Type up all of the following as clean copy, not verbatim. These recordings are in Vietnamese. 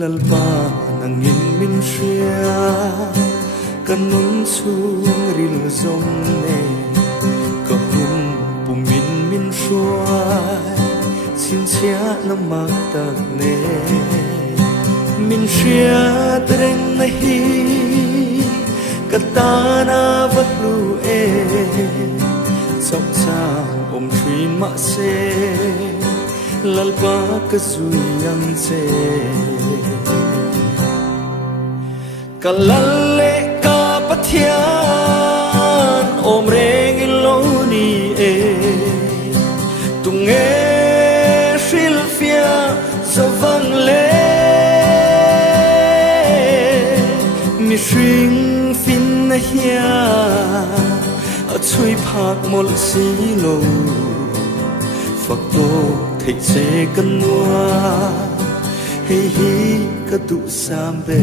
lalpa nangin min shia kanun chung ril zom ne kahun pumin min shuai xin chia namak tak ne min shia treng nahi katana vatlu e chok chang om thri ma se lalpa ka zuyang che kalalle ka pathian om reng iloni e tunge shil fia savang le mi shring fin na hia a chui phak mol si lo phak to thei che kan wa hei hi ka tu sam be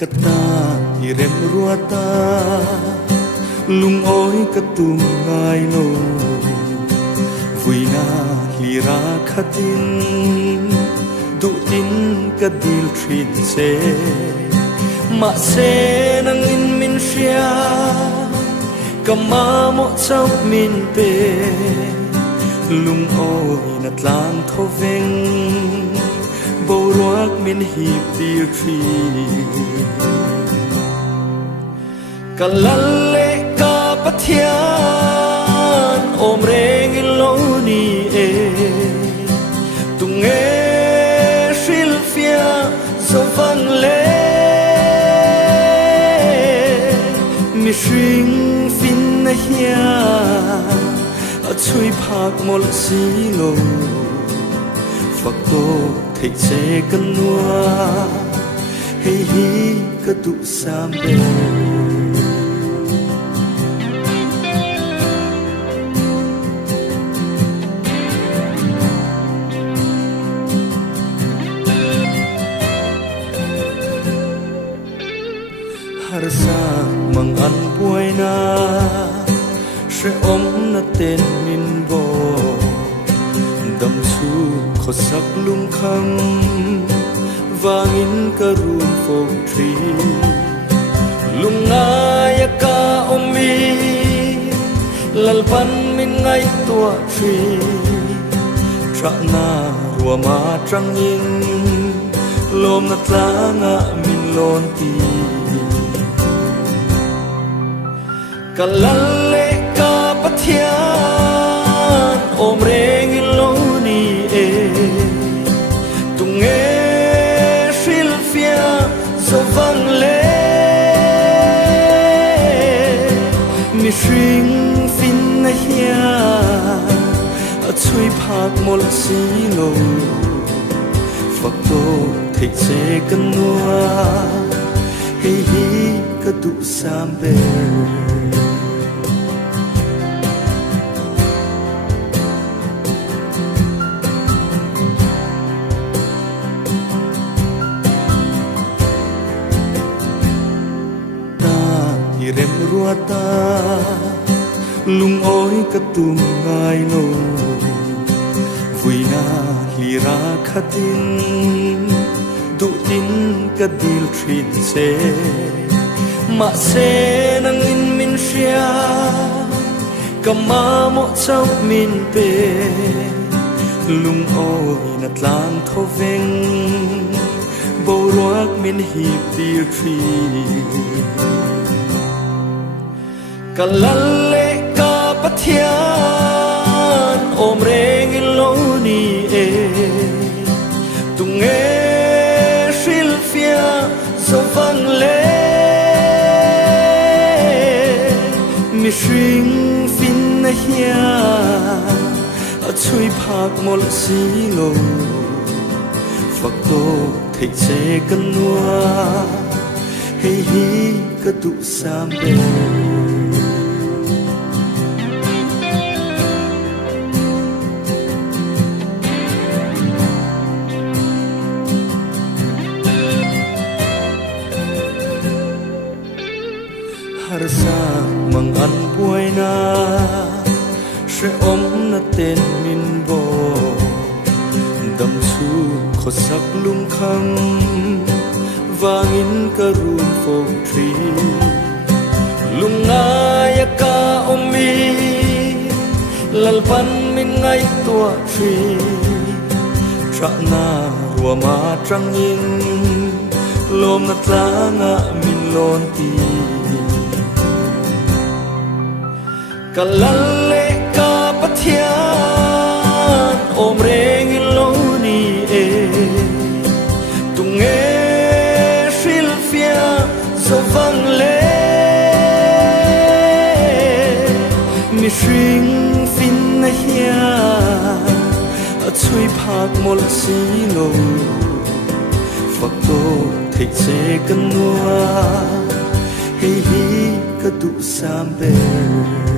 kata irem ruata lung oi katum ngai lo vui na lira khatin du tin kadil trin se ma se nang in min shia kama mo chau min pe lung oi na tlang tho veng bo ruak min hip tir tri kalalle ka pathian om reng iloni e tunge shil fia sovang le mi shring fin na hia a chui phak mol si lo phak to thei che kan wa hei hi ka tu sam be har sa mang an puai na she om na ten min bo dam chu kho sak lung kham wangin karun phong tri lung na ya ka omi lalpan min ngai tua tri tra na rua ma trăng in lom na tlanga min lon ti kalalle ka pathian om reng iloni e tunge shil fia sovang le mi shring fin na hia a chui phak mol si lo phak to thei che kan wa hei hi ka tu sam be irem ruata lung oi katum ngai lo vui na lira khatin du tin kadil trin se ma se nang in min shia kama mo chau min pe lung oi na tlang tho veng bo ruak min hip tir tri kalalle ka pathian om reng iloni e tunge shil fia sovang le mi shring fin na hia a chui phak mol si lo phak to thei che kan wa hei hi ka tu sam be tên min bò đầm su khó sắc lung khăm vang in cả run phong trì lung ngaya ka omi lalpan min ngay tua trì tra na rùa ma trăng in lom na tla nga min lon ti kalale ka pathian om reng in lo ni e tung e shil fia so vang le mi shring fin na hia a chui phak mol si lo phak to thei che kan nuwa hei hi ka du sam ber